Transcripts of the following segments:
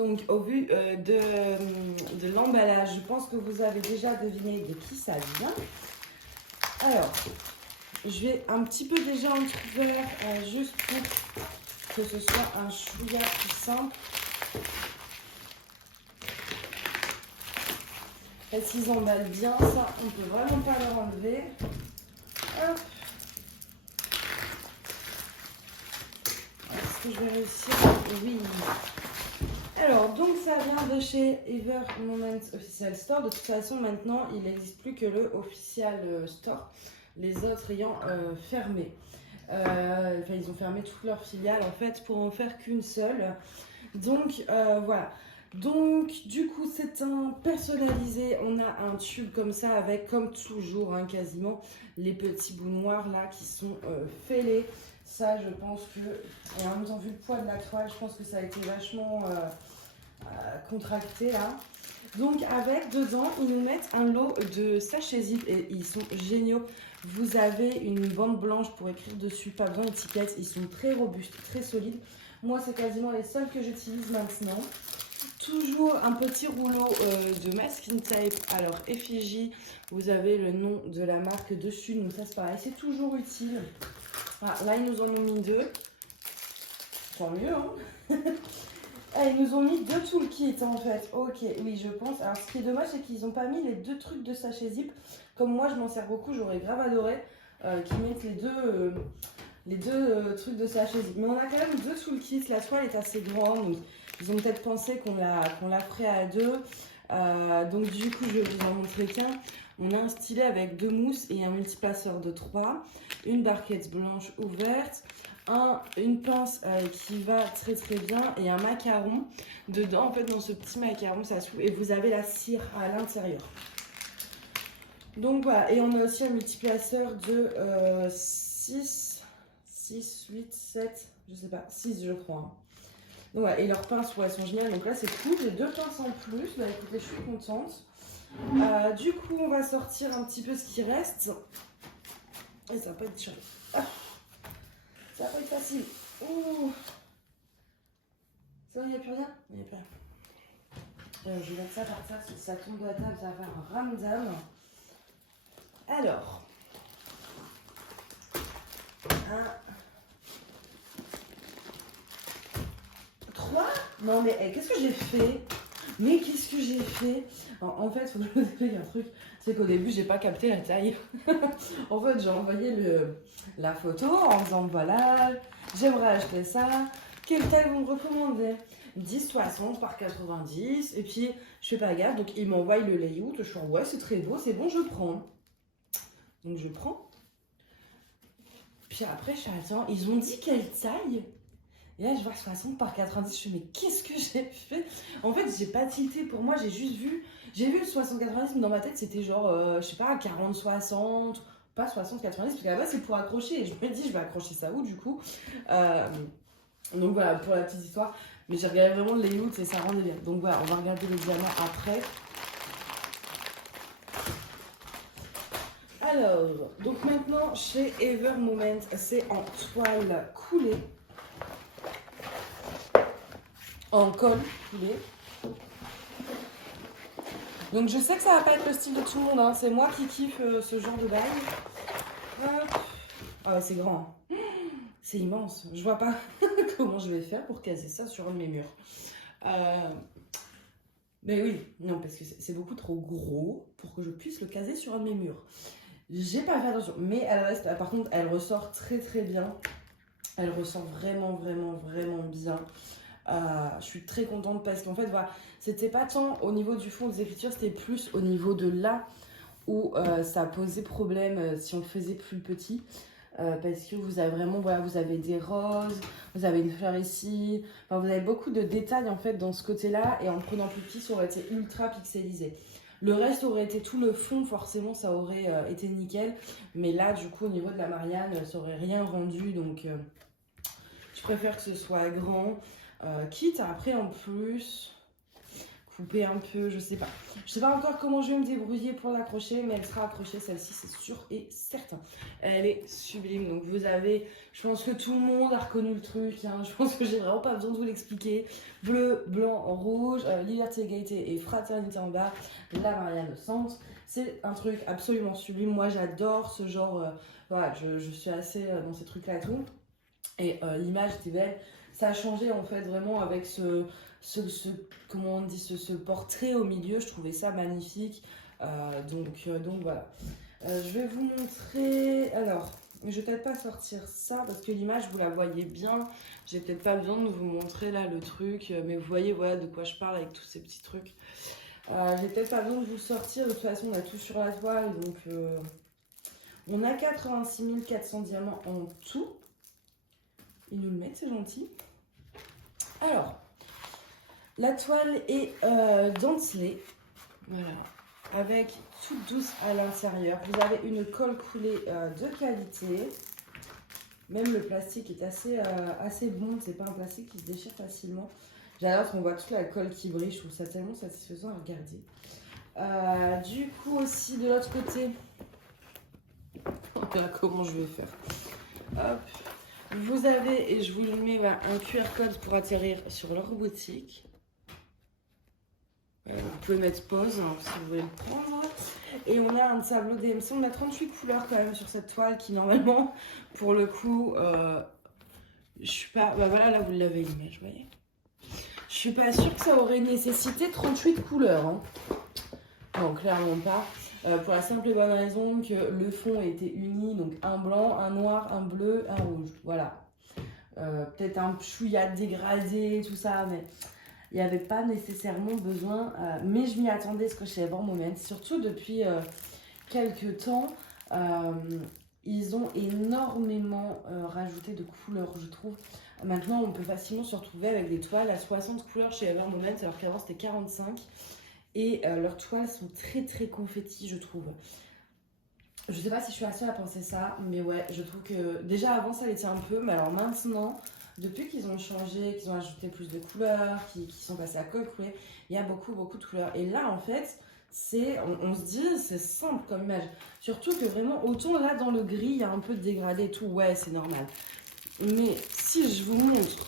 donc au vu de l'emballage, je pense que vous avez déjà deviné de qui ça vient. Alors, je vais un petit peu déjà entrouvert juste pour que ce soit un chouïa plus simple. Est-ce qu'ils emballent bien? Ça, on peut vraiment pas leur enlever. Hop. Est-ce que je vais réussir? Oui. Alors, donc ça vient de chez Ever Moments Official Store. De toute façon, maintenant, il n'existe plus que le Official Store, les autres ayant fermé. Enfin, ils ont fermé toutes leurs filiales, en fait, pour en faire qu'une seule. Donc, voilà. Donc, du coup, c'est un personnalisé. On a un tube comme ça avec, comme toujours, hein, quasiment, les petits bouts noirs, là, qui sont fêlés. Ça, je pense que, et en même temps, vu le poids de la toile, je pense que ça a été vachement contracté, là. Donc, avec, dedans, ils nous mettent un lot de sachets zip et ils sont géniaux. Vous avez une bande blanche pour écrire dessus, pas besoin d'étiquette. Ils sont très robustes, très solides. Moi, c'est quasiment les seuls que j'utilise maintenant. Toujours un petit rouleau de masking tape. Alors, effigie, vous avez le nom de la marque dessus. Donc, ça, c'est pareil, c'est toujours utile. Ah, là, ils nous en ont mis 2. Tant mieux, hein. Ah, ils nous ont mis 2 toolkits en fait. Ok, oui, je pense. Alors, ce qui est dommage, c'est qu'ils n'ont pas mis les 2 trucs de sachet zip. Comme moi, je m'en sers beaucoup, j'aurais grave adoré qu'ils mettent les deux trucs de sachet zip. Mais on a quand même 2 toolkits. La toile est assez grande, donc ils ont peut-être pensé qu'on la ferait à 2. Donc, du coup, je vais vous en montrer qu'un. On a un stylet avec 2 mousses et un multiplaceur de 3. Une barquette blanche ouverte. Une pince qui va très très bien et un macaron dedans. En fait, dans ce petit macaron, ça s'ouvre et vous avez la cire à l'intérieur. Donc voilà, et on a aussi un multiplaceur de 6, 8, 7, je sais pas, 6 je crois. Hein. Donc voilà, et leurs pinces, ouais, elles sont géniales. Donc là, c'est cool, j'ai 2 pinces en plus. Bah écoutez, je suis contente. Du coup, on va sortir un petit peu ce qui reste. Et ça va pas être chiant. Ah. Ça va pas être facile. Ouh. Ça, il n'y a plus rien? Il n'y a plus rien. Je vais mettre ça par terre, si ça tombe de la table, ça va faire un ramdam. Alors. 1. 3. Non mais qu'est-ce que j'ai fait? Mais qu'est-ce que j'ai fait? En fait, il faut que je vous explique un truc. C'est qu'au début, j'ai pas capté la taille. En fait, j'ai envoyé la photo en disant voilà, j'aimerais acheter ça. Quelle taille vous me recommandez? 10,60 par 90. Et puis, je fais pas gaffe. Donc, il m'envoie le layout. Je suis en ouais, c'est très beau, c'est bon, je prends. Donc, je prends. Puis après, je fais attends, ils ont dit quelle taille? Et là, je vois 60 par 90. Je fais mais qu'est-ce que j'ai fait? En fait, j'ai pas tilté. Pour moi, j'ai juste vu. J'ai vu le 60-90, mais dans ma tête, c'était genre, je sais pas, 40-60. Pas 60-90, parce qu'à la base, c'est pour accrocher. Et je me dis, je vais accrocher ça où du coup? Donc voilà, pour la petite histoire. Mais j'ai regardé vraiment le layout et ça rendait bien. Donc voilà, on va regarder le diamant après. Alors, donc maintenant, chez Ever Moment, c'est en toile coulée. En colle coulé. Donc je sais que ça va pas être le style de tout le monde, hein. C'est moi qui kiffe ce genre de bail. Ah ouais, c'est grand. C'est immense. Je vois pas comment je vais faire pour caser ça sur un de mes murs. Mais oui, non, parce que c'est beaucoup trop gros pour que je puisse le caser sur un de mes murs. J'ai pas fait attention, mais elle reste, par contre, elle ressort très très bien. Elle ressort vraiment, vraiment, vraiment bien. Je suis très contente parce qu'en fait, voilà, c'était pas tant au niveau du fond des écritures, c'était plus au niveau de là où ça posait problème si on le faisait plus petit. Parce que vous avez vraiment, voilà, vous avez des roses, vous avez une fleur ici, enfin, vous avez beaucoup de détails en fait dans ce côté-là, et en prenant plus petit, ça aurait été ultra pixelisé. Le reste aurait été tout le fond, forcément, ça aurait été nickel, mais là, du coup, au niveau de la Marianne, ça aurait rien rendu, donc je préfère que ce soit grand. Quitte après en plus, couper un peu, je sais pas. Je sais pas encore comment je vais me débrouiller pour l'accrocher, mais elle sera accrochée, celle-ci, c'est sûr et certain. Elle est sublime, donc vous avez, je pense que tout le monde a reconnu le truc, hein. Je pense que j'ai vraiment pas besoin de vous l'expliquer. Bleu, blanc, rouge, liberté, égalité et fraternité en bas, la Marianne au centre. C'est un truc absolument sublime, moi j'adore ce genre, voilà, je suis assez dans ces trucs-là et tout. Et l'image était belle. Ça a changé en fait vraiment avec comment on dit, ce portrait au milieu. Je trouvais ça magnifique. Donc voilà. Je vais vous montrer. Alors, je vais peut-être pas sortir ça parce que l'image vous la voyez bien. J'ai peut-être pas besoin de vous montrer là le truc, mais vous voyez voilà de quoi je parle avec tous ces petits trucs. J'ai peut-être pas besoin de vous sortir. De toute façon, on a tout sur la toile, donc on a 86 400 diamants en tout. Ils nous le mettent, c'est gentil. Alors, la toile est dentelée, voilà, avec toute douce à l'intérieur. Vous avez une colle coulée de qualité. Même le plastique est assez bon, c'est pas un plastique qui se déchire facilement. J'adore qu'on voit toute la colle qui brille, je trouve ça tellement satisfaisant à regarder. Du coup aussi de l'autre côté, on verra comment je vais faire. Hop. Vous avez, et je vous le mets, un QR code pour atterrir sur leur boutique. Vous pouvez mettre pause hein, si vous voulez le prendre. Et on a un tableau DMC, on a 38 couleurs quand même sur cette toile qui normalement, pour le coup, je suis pas... Bah voilà, là vous l'avez l'image, vous voyez. Je suis pas sûre que ça aurait nécessité 38 couleurs. Hein. Non, clairement pas. Pour la simple et bonne raison que le fond a été uni, donc un blanc, un noir, un bleu, un rouge. Voilà. Peut-être un chouïa dégradé, tout ça, mais il n'y avait pas nécessairement besoin. Mais je m'y attendais, ce que chez Ever Moment. Surtout depuis quelques temps, ils ont énormément rajouté de couleurs, je trouve. Maintenant, on peut facilement se retrouver avec des toiles à 60 couleurs chez Ever Moment, alors qu'avant c'était 45. Et leurs toiles sont très très confetti, je trouve. Je sais pas si je suis la seule à penser ça, mais ouais, je trouve que déjà avant ça l'était un peu, mais alors maintenant, depuis qu'ils ont changé, qu'ils ont ajouté plus de couleurs, qu'ils sont passés à colle coulée, il y a beaucoup de couleurs. Et là en fait, on se dit, c'est simple comme image. Surtout que vraiment, autant là dans le gris, il y a un peu de dégradé et tout, ouais, c'est normal. Mais si je vous montre,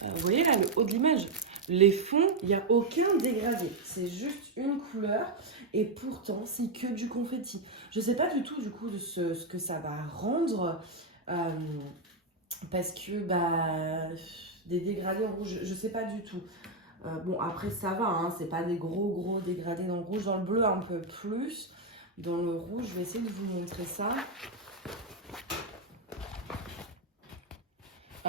vous voyez là le haut de l'image, les fonds, il n'y a aucun dégradé. C'est juste une couleur et pourtant, c'est que du confetti. Je ne sais pas du tout du coup de ce que ça va rendre parce que des dégradés en rouge, je ne sais pas du tout. Bon, après ça va, hein, c'est pas des gros dégradés dans le rouge. Dans le bleu, un peu plus. Dans le rouge, je vais essayer de vous montrer ça.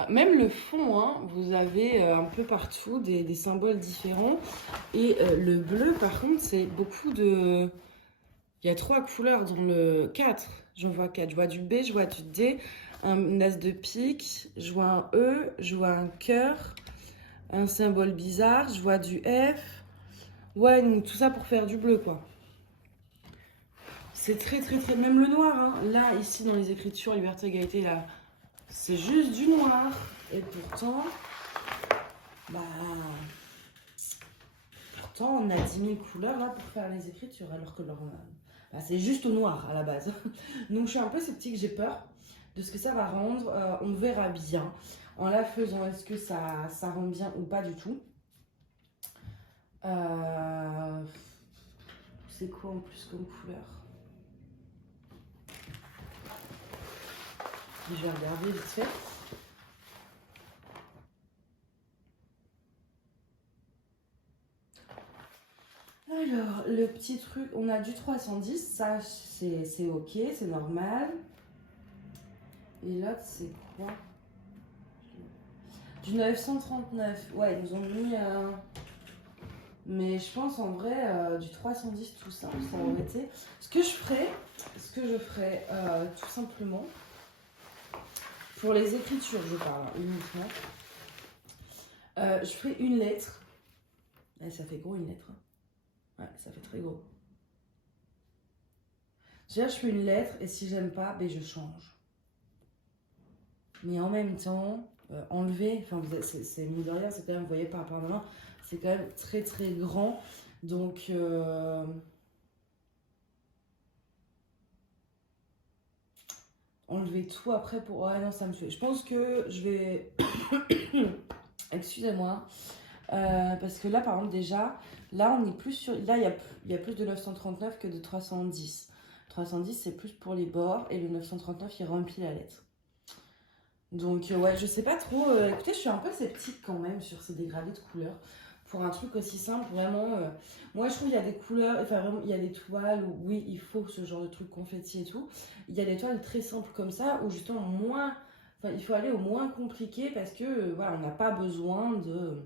Même le fond, hein, vous avez un peu partout des symboles différents. Et le bleu, par contre, c'est beaucoup de... Il y a 3 couleurs dans le 4. J'en vois 4. Je vois du B, je vois du D, un as de pique, je vois un E, je vois un cœur, un symbole bizarre, je vois du F. Ouais, donc tout ça pour faire du bleu, quoi. C'est très... Même le noir, hein. Là, ici, dans les écritures, liberté, égalité, là... C'est juste du noir. Et pourtant, on a 10 000 couleurs là pour faire les écritures. Alors que c'est juste au noir à la base. Donc je suis un peu sceptique, j'ai peur de ce que ça va rendre. On verra bien. En la faisant, est-ce que ça rend bien ou pas du tout. C'est quoi en plus comme couleur? Je vais regarder vite fait. Alors, le petit truc, on a du 310, ça c'est ok, c'est normal. Et l'autre, c'est quoi? Du 939, ouais, ils nous ont mis mais je pense en vrai, du 310, tout ça aurait été... Ce que je ferais, tout simplement, pour les écritures, je parle uniquement, je ferai une lettre. Ouais, ça fait gros une lettre. Ouais, ça fait très gros. Déjà, je fais une lettre et si j'aime pas, je change. Mais en même temps, enlever. Enfin, c'est mine de rien, c'est quand même, vous voyez par rapport à ma main, c'est quand même très très grand. Donc, enlever tout après pour... Ouais, non, ça me fait... Je pense que je vais... Excusez-moi. Parce que là, par exemple, déjà, là, on est plus sur... Là, il y a plus de 939 que de 310. 310, c'est plus pour les bords. Et le 939, il remplit la lettre. Donc, ouais, je sais pas trop. Écoutez, je suis un peu sceptique quand même sur ces dégradés de couleurs. Pour un truc aussi simple, vraiment. Moi, je trouve qu'il y a des couleurs, enfin, vraiment, il y a des toiles où, oui, il faut ce genre de truc confetti et tout. Il y a des toiles très simples comme ça, où justement, moins. Enfin, il faut aller au moins compliqué parce que, voilà, on n'a pas besoin de.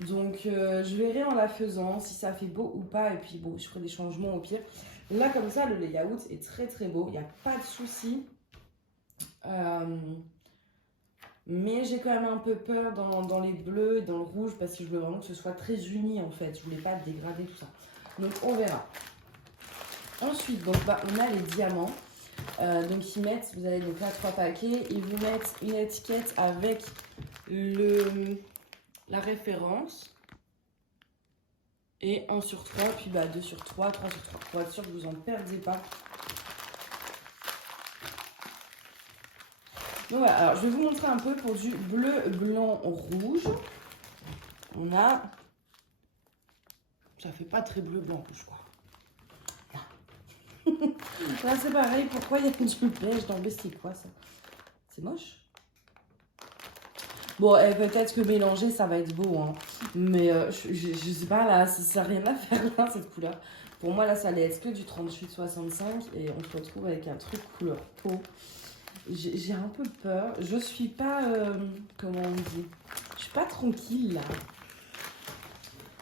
Donc, je verrai en la faisant si ça fait beau ou pas. Et puis, bon, je ferai des changements au pire. Là, comme ça, le layout est très très beau. Il n'y a pas de souci. Mais j'ai quand même un peu peur dans les bleus et dans le rouge parce que je veux vraiment que ce soit très uni en fait. Je voulais pas dégrader tout ça. Donc on verra. Ensuite, donc, on a les diamants. Donc ils mettent, vous avez donc là 3 paquets. Ils vous mettent une étiquette avec la référence. Et 1 sur 3, puis 2 sur 3, 3 sur 3. Pour être sûr que vous en perdez pas. Donc voilà, alors je vais vous montrer un peu pour du bleu, blanc, rouge. On a... Ça fait pas très bleu, blanc, rouge quoi. Là c'est pareil, pourquoi il y a du beige dans le... C'est quoi ça? C'est moche. Bon, peut-être que mélanger ça va être beau, hein. Mais je sais pas là, ça n'a rien à faire là cette couleur. Pour moi là ça allait être que du 38-65 et on se retrouve avec un truc couleur peau. J'ai un peu peur. Je suis pas... comment on dit? Je suis pas tranquille, là.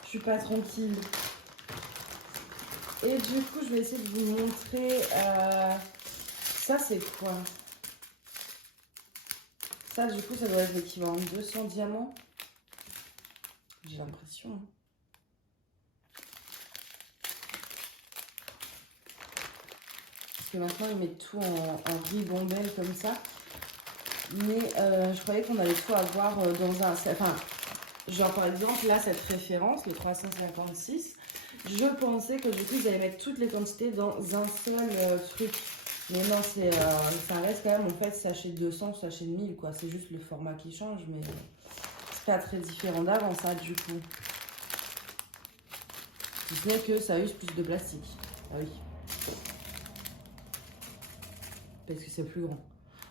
Je suis pas tranquille. Et du coup, je vais essayer de vous montrer... ça, c'est quoi? Ça, du coup, ça doit être l'équivalent de 200 diamants. J'ai l'impression. Hein. Parce que maintenant, ils mettent tout en ribambelle comme ça. Mais je croyais qu'on allait tout avoir dans un... Enfin, genre par exemple, là, cette référence, le 356, je pensais que du coup, ils allaient mettre toutes les quantités dans un seul truc. Mais non, ça reste quand même, en fait, sachet de 200, sachet de 1000, quoi. C'est juste le format qui change, mais c'est pas très différent d'avant, ça, du coup. Si ce n'est que ça use plus de plastique. Ah oui. Parce que c'est plus grand.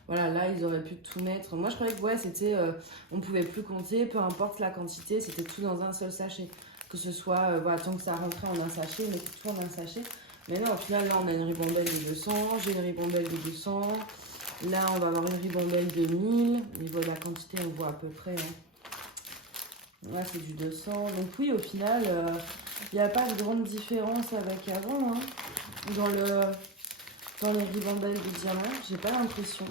Voilà, là, ils auraient pu tout mettre. Moi, je croyais que, ouais, c'était... on pouvait plus compter, peu importe la quantité, c'était tout dans un seul sachet. Que ce soit, voilà, tant que ça rentrait en un sachet, mais tout en un sachet. Mais non, au final, là, on a une ribambelle de 200, j'ai une ribambelle de 200. Là, on va avoir une ribambelle de 1000. Au niveau de la quantité, on voit à peu près. Hein. Là, c'est du 200. Donc oui, au final, il n'y a pas de grande différence avec avant. Hein. Dans les ribambelles de diamants, j'ai pas l'impression.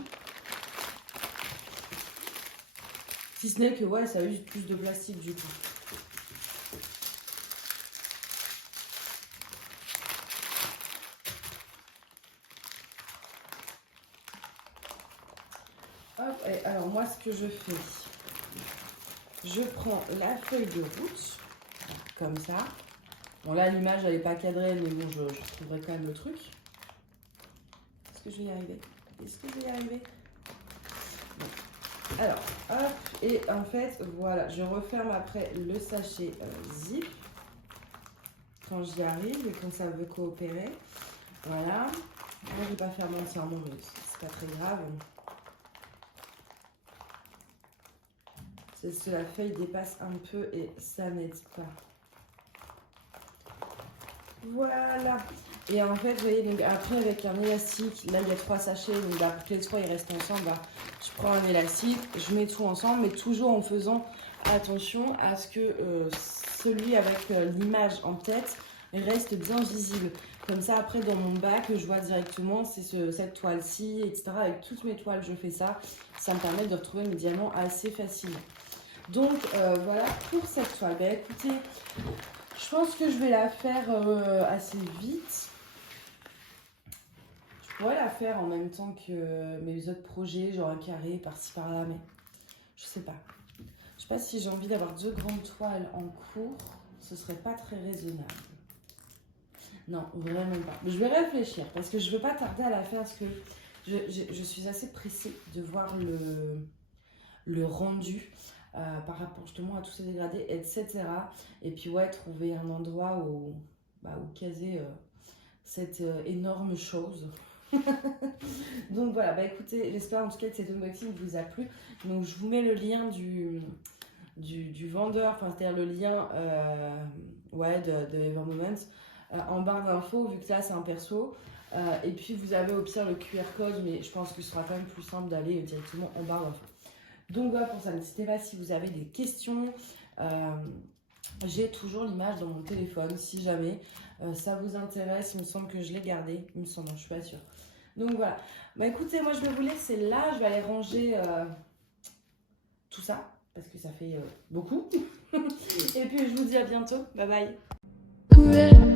Si ce n'est que, ouais, ça use plus de plastique, du coup. Hop, et alors moi, ce que je fais, je prends la feuille de route, comme ça. Bon, là, l'image, elle n'est pas cadrée, mais bon, je trouverai quand même le truc. Est-ce que je vais y arriver? Est-ce que je vais y arriver? Bon. Alors, hop, et en fait, voilà, je referme après le sachet zip quand j'y arrive et quand ça veut coopérer. Voilà. Moi, je ne vais pas faire entièrement, mais c'est pas très grave. C'est que la feuille dépasse un peu et ça n'aide pas. Voilà. Et en fait, vous voyez, donc après avec un élastique, là il y a 3 sachets, donc là, pour que les 3 ils restent ensemble, bah, je prends un élastique, je mets tout ensemble, mais toujours en faisant attention à ce que celui avec l'image en tête reste bien visible. Comme ça, après dans mon bac, je vois directement c'est cette toile-ci, etc. Avec toutes mes toiles, je fais ça. Ça me permet de retrouver mes diamants assez facilement. Donc voilà pour cette toile. Bah, écoutez, je pense que je vais la faire assez vite. Je pourrais la faire en même temps que mes autres projets, genre un carré par-ci par-là, mais Je sais pas. Je sais pas si j'ai envie d'avoir 2 grandes toiles en cours. Ce serait pas très raisonnable. Non, vraiment pas. Je vais réfléchir parce que je veux pas tarder à la faire parce que je suis assez pressée de voir le rendu par rapport justement à tous ces dégradés, etc. Et puis ouais, trouver un endroit où caser cette énorme chose. Donc voilà, bah écoutez, j'espère en tout cas que cet unboxing vous a plu. Donc je vous mets le lien du vendeur, enfin c'est-à-dire le lien de Ever Moments en barre d'infos, vu que là c'est un perso. Et puis vous avez au pire le QR code, mais je pense que ce sera quand même plus simple d'aller directement en barre d'infos. Donc voilà pour ça, n'hésitez pas si vous avez des questions. J'ai toujours l'image dans mon téléphone, si jamais ça vous intéresse. Il me semble que je l'ai gardé, il me semble, je suis pas sûre. Donc voilà, bah écoutez, moi je vais vous laisser là, je vais aller ranger tout ça, parce que ça fait beaucoup. Et puis je vous dis à bientôt, bye bye.